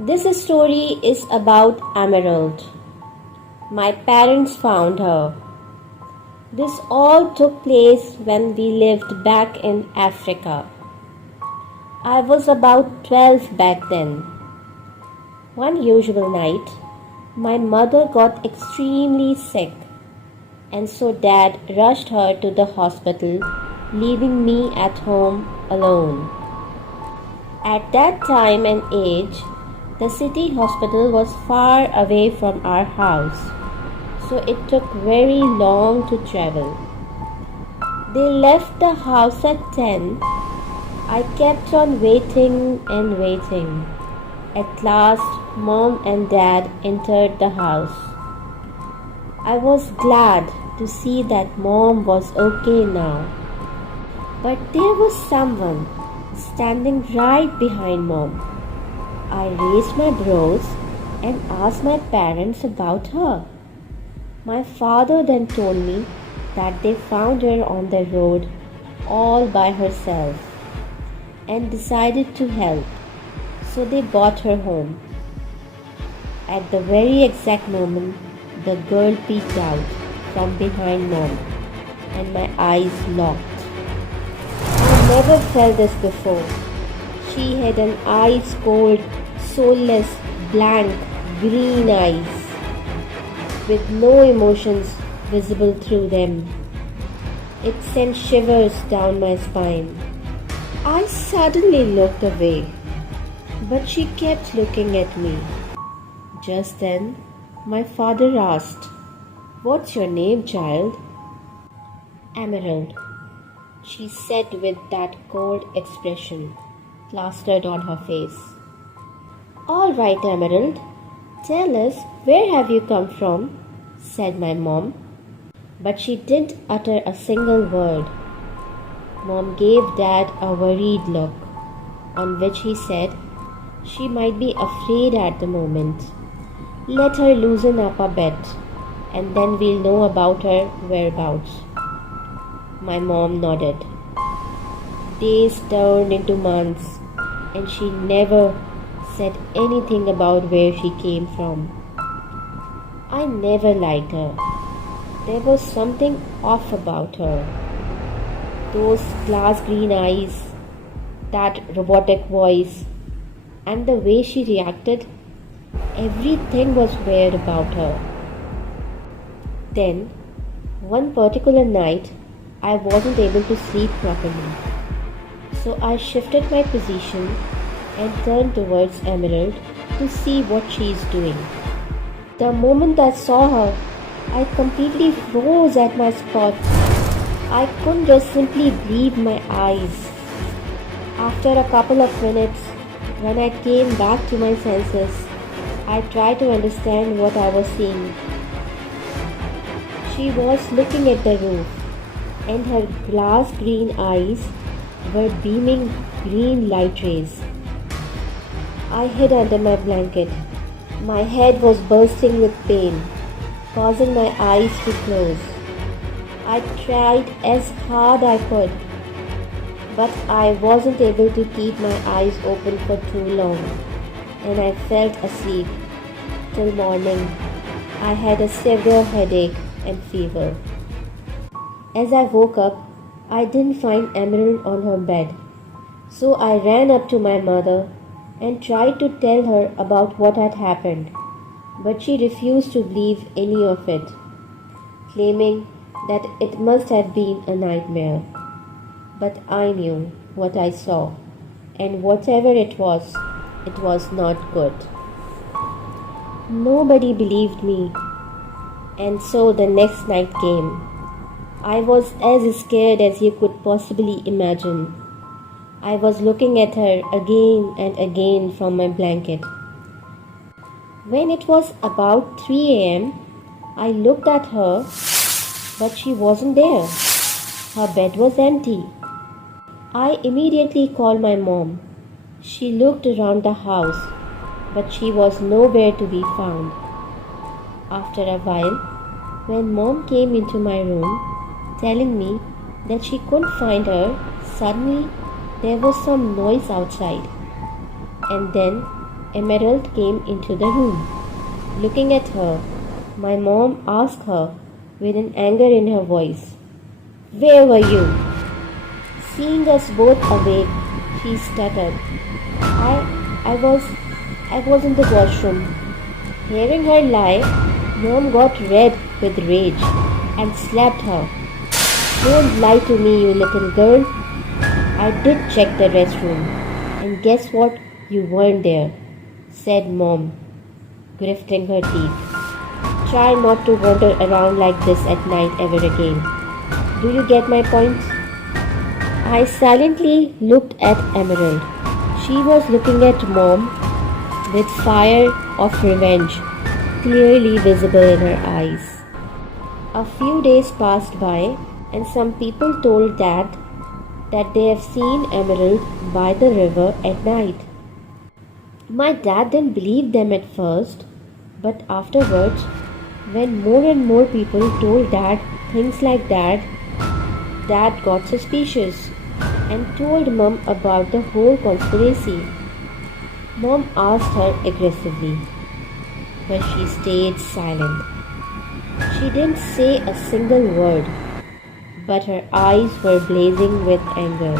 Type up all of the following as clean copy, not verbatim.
This story is about Emerald. My parents found her. This all took place when we lived back in Africa. I was about 12 back then. One usual night, my mother got extremely sick, and so Dad rushed her to the hospital, leaving me at home alone. At that time and age, the city hospital was far away from our house, so it took very long to travel. They left the house at 10. I kept on waiting and waiting. At last, Mom and Dad entered the house. I was glad to see that Mom was okay now. But there was someone standing right behind Mom. I raised my brows and asked my parents about her. My father then told me that they found her on the road all by herself and decided to help, so they brought her home. At the very exact moment, the girl peeked out from behind Mom and my eyes locked. I never felt this before. She had an ice-cold, soulless, blank, green eyes with no emotions visible through them. It sent shivers down my spine. I suddenly looked away, but she kept looking at me. Just then, my father asked, "What's your name, child?" "Emerald," she said with that cold expression plastered on her face. "All right, Emerald, tell us, where have you come from?" said my mom. But she didn't utter a single word. Mom gave Dad a worried look, on which he said, "She might be afraid at the moment. Let her loosen up a bit, and then we'll know about her whereabouts." My mom nodded. Days turned into months, and she never said anything about where she came from. I never liked her. There was something off about her. Those glass green eyes, that robotic voice, and the way she reacted, everything was weird about her. Then, one particular night, I wasn't able to sleep properly. So I shifted my position and turned towards Emerald to see what she is doing. The moment I saw her, I completely froze at my spot. I couldn't just simply believe my eyes. After a couple of minutes, when I came back to my senses, I tried to understand what I was seeing. She was looking at the roof, and her glass green eyes were beaming green light rays. I hid under my blanket. My head was bursting with pain, causing my eyes to close. I tried as hard I could, but I wasn't able to keep my eyes open for too long, and I fell asleep. Till morning, I had a severe headache and fever. As I woke up, I didn't find Emerald on her bed, so I ran up to my mother and tried to tell her about what had happened, but she refused to believe any of it, claiming that it must have been a nightmare. But I knew what I saw, and whatever it was not good. Nobody believed me, and so the next night came. I was as scared as you could possibly imagine. I was looking at her again and again from my blanket. When it was about 3 a.m., I looked at her, but she wasn't there. Her bed was empty. I immediately called my mom. She looked around the house, but she was nowhere to be found. After a while, when Mom came into my room, telling me that she couldn't find her, suddenly there was some noise outside, and then Emerald came into the room. Looking at her, my mom asked her with an anger in her voice, "Where were you?" Seeing us both awake, she stuttered, I was in the washroom." Hearing her lie, Mom got red with rage and slapped her. "Don't lie to me, you little girl. I did check the restroom, and guess what? You weren't there," said Mom, grifting her teeth. "Try not to wander around like this at night ever again. Do you get my point?" I silently looked at Emerald. She was looking at Mom with fire of revenge clearly visible in her eyes. A few days passed by, and some people told Dad that they have seen Emerald by the river at night. My dad didn't believe them at first, but afterwards, when more and more people told Dad things like that, Dad got suspicious and told Mom about the whole conspiracy. Mom asked her aggressively, but she stayed silent. She didn't say a single word, but her eyes were blazing with anger.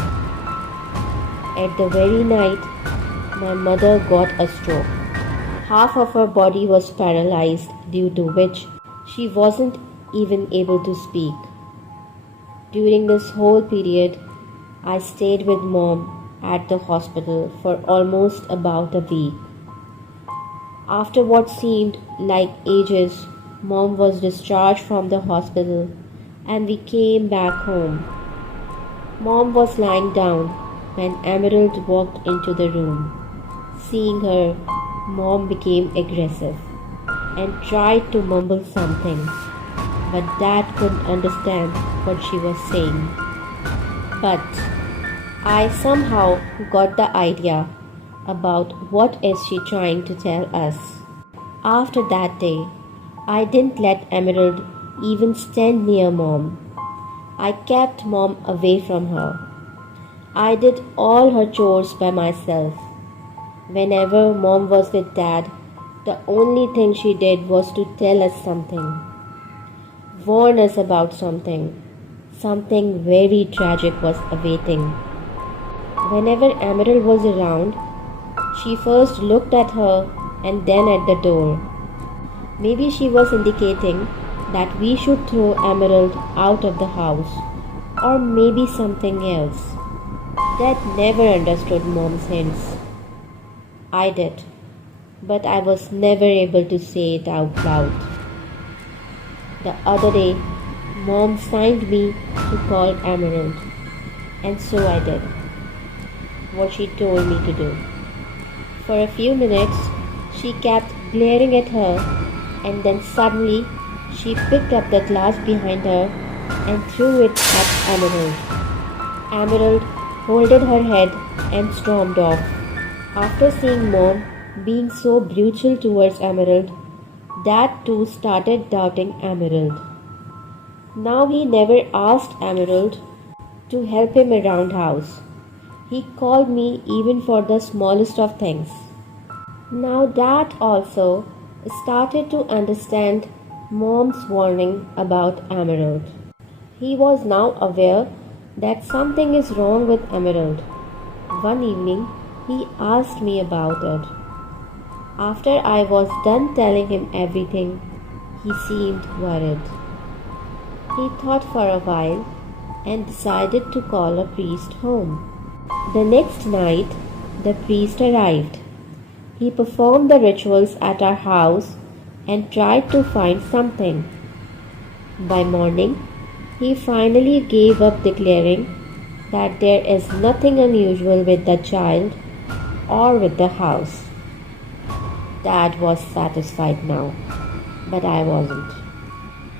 At the very night, my mother got a stroke. Half of her body was paralyzed, due to which she wasn't even able to speak. During this whole period, I stayed with Mom at the hospital for almost about a week. After what seemed like ages, Mom was discharged from the hospital and we came back home. Mom was lying down when Emerald walked into the room. Seeing her, Mom became aggressive and tried to mumble something, but Dad couldn't understand what she was saying. But I somehow got the idea about what is she trying to tell us. After that day, I didn't let Emerald even stand near Mom. I kept Mom away from her. I did all her chores by myself. Whenever Mom was with Dad, the only thing she did was to tell us something, warn us about something. Something very tragic was awaiting. Whenever Emerald was around, she first looked at her and then at the door. Maybe she was indicating that we should throw Emerald out of the house, or maybe something else. Dad never understood Mom's hints. I did, but I was never able to say it out loud. The other day, Mom signed me to call Emerald, and so I did what she told me to do. For a few minutes, she kept glaring at her, and then suddenly she picked up the glass behind her and threw it at Emerald. Emerald holded her head and stormed off. After seeing Mom being so brutal towards Emerald, Dad too started doubting Emerald. Now he never asked Emerald to help him around house. He called me even for the smallest of things. Now Dad also started to understand Mom's warning about Emerald. He was now aware that something is wrong with Emerald. One evening, he asked me about it. After I was done telling him everything, he seemed worried. He thought for a while and decided to call a priest home. The next night, the priest arrived. He performed the rituals at our house and tried to find something. By morning, he finally gave up, declaring that there is nothing unusual with the child or with the house. Dad was satisfied now, but I wasn't.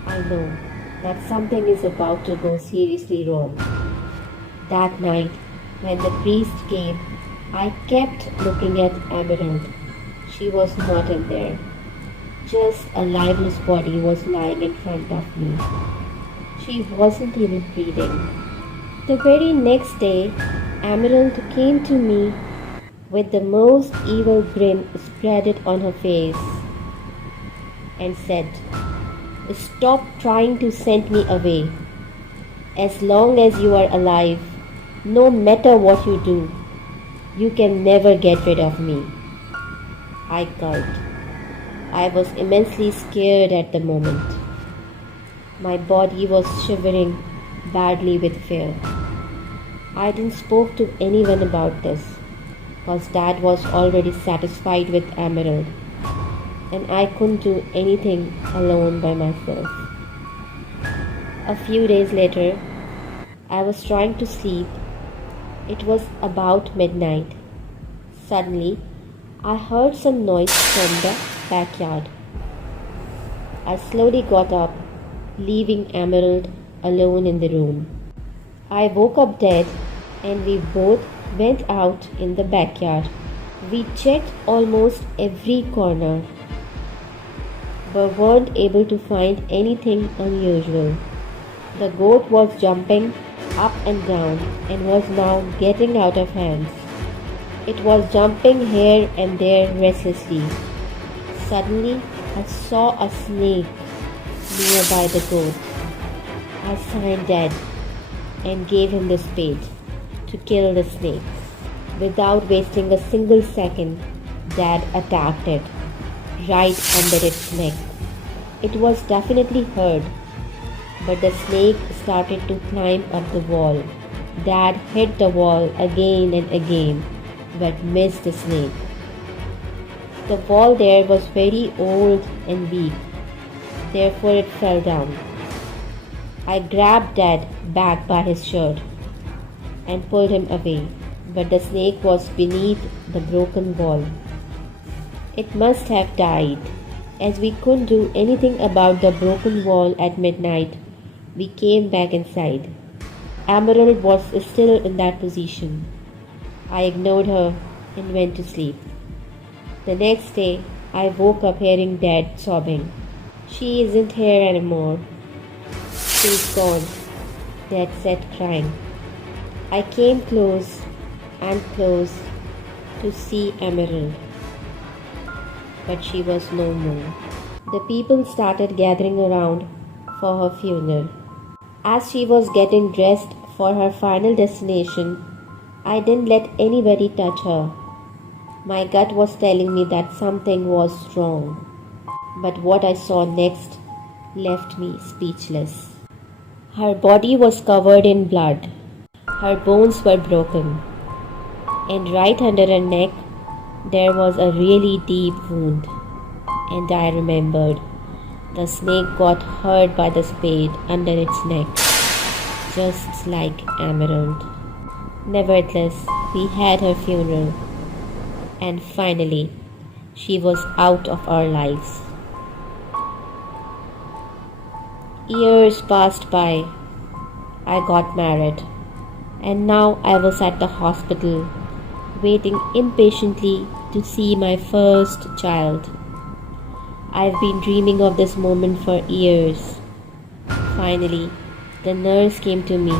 I know that something is about to go seriously wrong. That night, when the priest came, I kept looking at Emerald. She was not in there. Just a lifeless body was lying in front of me. She wasn't even breathing. The very next day, Emerald came to me with the most evil grin spread on her face, and said, "Stop trying to send me away. As long as you are alive, no matter what you do, you can never get rid of me." I gulped. I was immensely scared at the moment. My body was shivering badly with fear. I didn't spoke to anyone about this, because Dad was already satisfied with Emerald, and I couldn't do anything alone by myself. A few days later, I was trying to sleep. It was about midnight. Suddenly, I heard some noise from the backyard. I slowly got up, leaving Emerald alone in the room. I woke up dead, and we both went out in the backyard. We checked almost every corner, but weren't able to find anything unusual. The goat was jumping up and down and was now getting out of hand. It was jumping here and there restlessly. Suddenly, I saw a snake nearby the goat. I signed Dad and gave him the spade to kill the snake. Without wasting a single second, Dad attacked it right under its neck. It was definitely hurt, but the snake started to climb up the wall. Dad hit the wall again and again, but missed the snake. The wall there was very old and weak, therefore it fell down. I grabbed Dad back by his shirt and pulled him away, but the snake was beneath the broken wall. It must have died. As we couldn't do anything about the broken wall at midnight, we came back inside. Emerald was still in that position. I ignored her and went to sleep. The next day, I woke up hearing Dad sobbing. "She isn't here anymore. She's gone," Dad said, crying. I came close and close to see Emerald, but she was no more. The people started gathering around for her funeral. As she was getting dressed for her final destination, I didn't let anybody touch her. My gut was telling me that something was wrong, but what I saw next left me speechless. Her body was covered in blood. Her bones were broken, and right under her neck there was a really deep wound. And I remembered the snake got hurt by the spade under its neck, just like Emerald. Nevertheless, we had her funeral, and finally, she was out of our lives. Years passed by. I got married, and now I was at the hospital, waiting impatiently to see my first child. I've been dreaming of this moment for years. Finally, the nurse came to me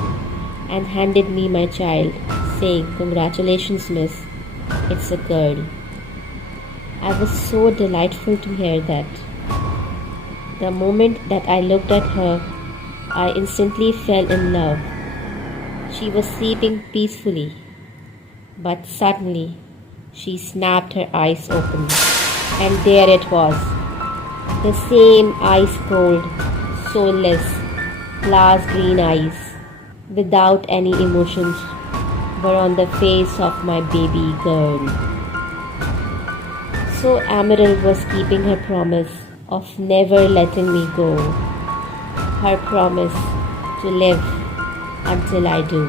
and handed me my child, saying, "Congratulations, miss, it's a girl." I was so delightful to hear that. The moment that I looked at her, I instantly fell in love. She was sleeping peacefully, but suddenly she snapped her eyes open, and there it was. The same ice-cold, soulless, glass green eyes, without any emotions, were on the face of my baby girl. So Emerald was keeping her promise of never letting me go, her promise to live until I do.